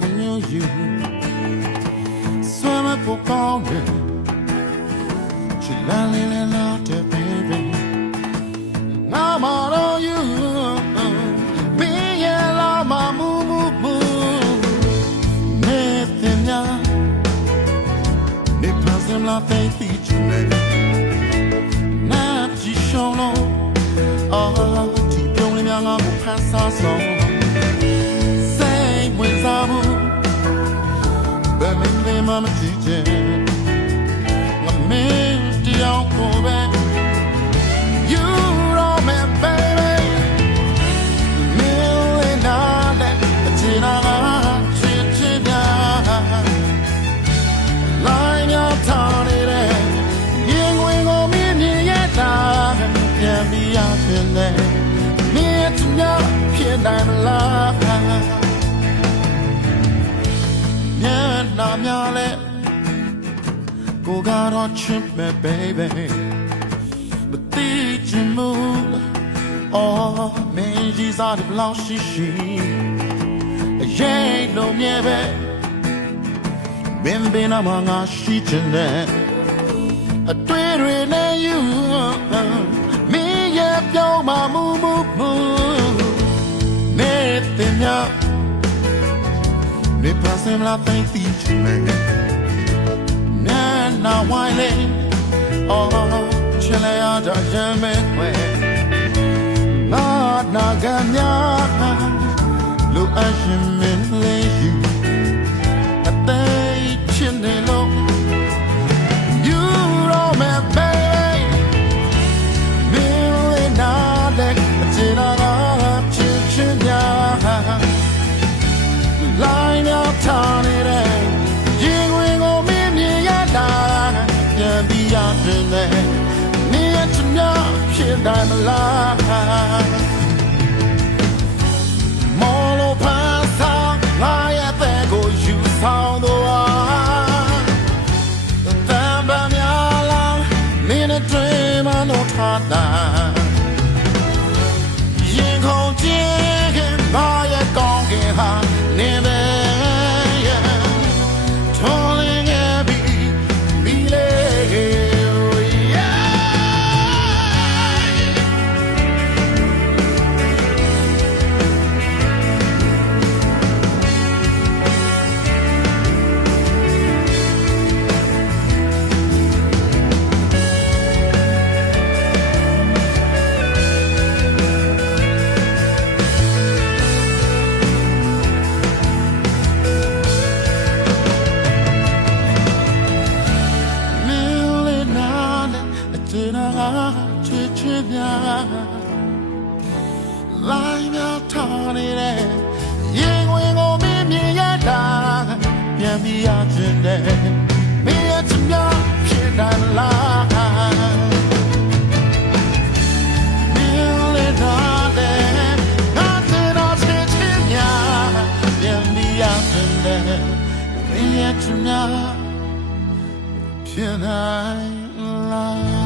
ကိုညှို့ယူဆွမ်းမဖို့ကောင်းတယ်ချစ်လာလေးလေးလာတဲ့ baby ငါမတော်ယူမင်းရဲ့လာမမူနေတဲ့ညာနေပါစမလာတဲ့တီချူနေနာကြည့်ရှောင်းလို့အော်ဒီပြုံးလေးများငါကိုဖန်ဆားဆုံးစိတ်ဝင်စားမှုဘယ်မင်းလေးမှမကြည့်ချင်ငါမင်းတယောက်ကိုပဲ You know me baby မင်းလေးနာတဲ့ချင်နာချစ်ချင်တာလိုင်းများထားနေတဲ့ရင်ဝင်ကိုမင်းမြင်ရတာပြန်ပြီးရဖြစ်နေမင်းချင်ရဖြစ်နိုင်မလားညနာများလဲကိုကတော့ချစ်မဲ့ baby မသိချင်မှုအော်မင်းကြီးစားတဲ့ဘလောက်ရှိရှိအရေးလုံးမြဲပဲမင်းဘယ်နာမှငါရှိချင်တဲ့အတွေ့တွေနဲ့ you မင်းရဲ့ပြောင်းမှမူနေတဲ့မြတ်နေပါစမလာတိုင်းတီချင်နေနာဝိုင်းလေအော်ချစ်လိုက်ရတာရင်မဲခွဲနာကမြာလူအရှင်မင်းလေးယူအသေးချင်နေလို့ You know me baby မင်းလေးနာတဲ့အချင်နာချစ်ချင်ညာလိုင်းများထားနေတဲ့ရင်ဝင်ကိုမင်းမြင်ရတာပြန်ပြီးရပြင်လေမင်းရဲ့ချစ်များဖြစ်တယ်မလားမော်လိုဖန်ဆောင်ငါရဲ့တဲ့ကိုယူဆောင်တော့တန်ပန်းများလားမင်းနဲ့တွေ့မှတော့ထားတာရင်ခုန်ခြင်းခင်ငါရဲ့ကောင်းကင်ဟာနေပဲလိုင်းများထားနေတဲ့ရင်ဝင်ကိုမင်းမြင်ရတာပြန်ပြီးရချင်တယ်မင်းရဲ့ချစ်များဖြစ်တယ်လားမင်းလေးနာတဲ့ငါတဲ့တော့ချစ်ချင်များပြန်ပြီးရချင်တယ်မင်းရဲ့ချစ်များဖြစ်တယ်လား